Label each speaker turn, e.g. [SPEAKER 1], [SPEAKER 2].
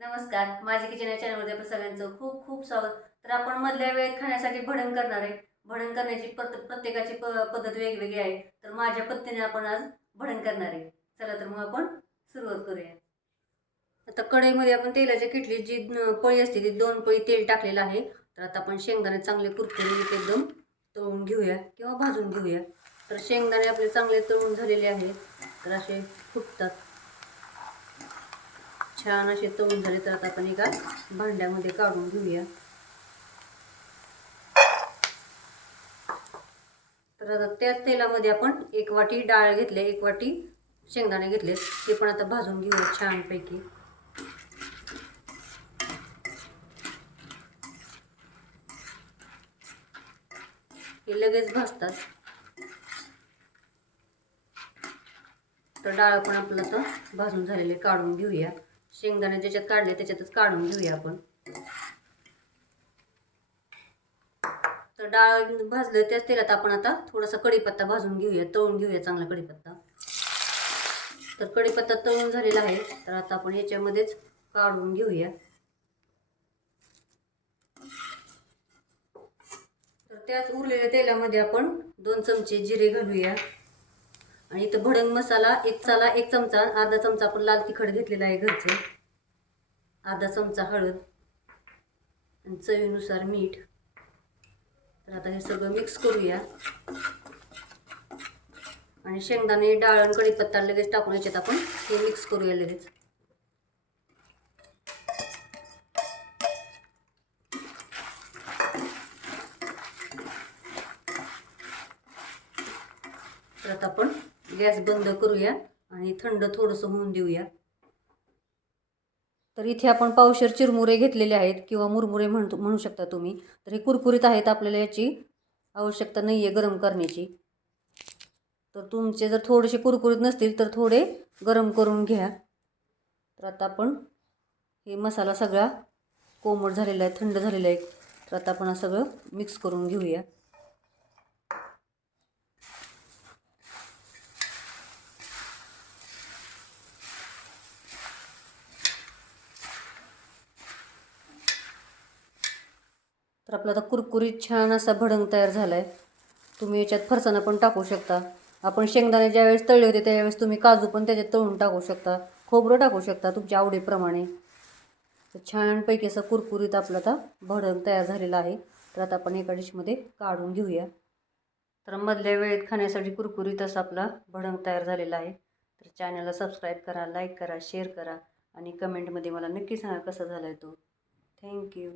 [SPEAKER 1] नमस्कार माझी किचन या चॅनलमध्ये आपलं सगळ्यांचं खूप खूप स्वागत. तर आपण मधल्या वेळेत खाण्यासाठी भडंग करणार आहे. भडंग करण्याची प्रत प्रत्येकाची प पद्धत वेगवेगळी आहे. तर माझ्या पद्धतीने आपण आज भडंग करणार आहे. चला तर मग आपण सुरुवात करूया. आता कढईमध्ये आपण तेलाच्या किटली जी पळी असते ती दोन पळी तेल टाकलेलं आहे. तर आता आपण शेंगदाणे चांगले कुरकुरीत एकदम तळून घेऊया किंवा भाजून घेऊया. तर शेंगदाणे आपले चांगले तळून झालेले आहेत. तर असे फुटतात. छान असे तळून झाले तर आता आपण एका भांड्यामध्ये काढून घेऊया. तर आता त्याच तेलामध्ये आपण एक वाटी डाळ घेतले एक वाटी शेंगदाणे घेतले ते पण आता भाजून घेऊया छानपैकी. हे लगेच भाजतात. तर डाळ पण आपलं आता भाजून झालेले काढून घेऊया. शेंगदाणे ज्याच्यात काढले त्याच्यातच काढून घेऊया आपण. तर डाळ भाजलं त्याच तेलात आपण आता थोडासा कढीपत्ता भाजून घेऊया तळून घेऊया चांगला कढीपत्ता. तर कढीपत्ता तळून झालेला आहे तर आता आपण याच्यामध्येच काढून घेऊया. तर त्याच उरलेल्या तेलामध्ये आपण दोन चमचे जिरे घालूया. आणि इथं भडंग मसाला एक चाला एक चमचा अर्धा चमचा आपण लाल तिखट घेतलेला आहे घरचं. अर्धा चमचा हळद आणि चवीनुसार मीठ. तर आता हे सगळं मिक्स करूया. आणि शेंगदाणे डाळ आणि कढीपत्ता लगेच टाकून याच्यात आपण हे मिक्स करूया लगेच. तर आता आपण गॅस बंद करूया आणि थंड थोडंसं होऊन देऊया. तर इथे आपण पावशर चिरमुरे घेतलेले आहेत किंवा मुरमुरे म्हणतो म्हणू शकता तुम्ही. तर हे कुरकुरीत आहेत आपल्याला याची. आवश्यकता नाही आहे गरम करण्याची. तर तुमचे जर थोडेसे कुरकुरीत नसतील तर थोडे गरम करून घ्या. तर आता आपण हे मसाला सगळा कोमट झालेला आहे थंड झालेला आहे. तर आता आपण हा सगळं मिक्स करून घेऊया. तर आपला आता कुरकुरीत छान असा भडंग तयार झाला आहे तुम्ही याच्यात फरसाणा पण टाकू शकता. आपण शेंगदाणे ज्यावेळेस तळले होते त्यावेळेस तुम्ही काजू पण त्याच्यात तळून टाकू शकता. खोबरं टाकू शकता तुमच्या आवडीप्रमाणे. तर छानपैकी असं कुरकुरीत आपलं आता भडंग तयार झालेला आहे. तर आता आपण एका डिशमध्ये काढून घेऊया. तर मधल्या वेळेत खाण्यासाठी कुरकुरीत असं आपला भडंग तयार झालेला आहे. तर चॅनलला सबस्क्राईब करा लाईक करा शेअर करा आणि कमेंटमध्ये मला नक्की सांगा कसा झाला आहे तो थँक्यू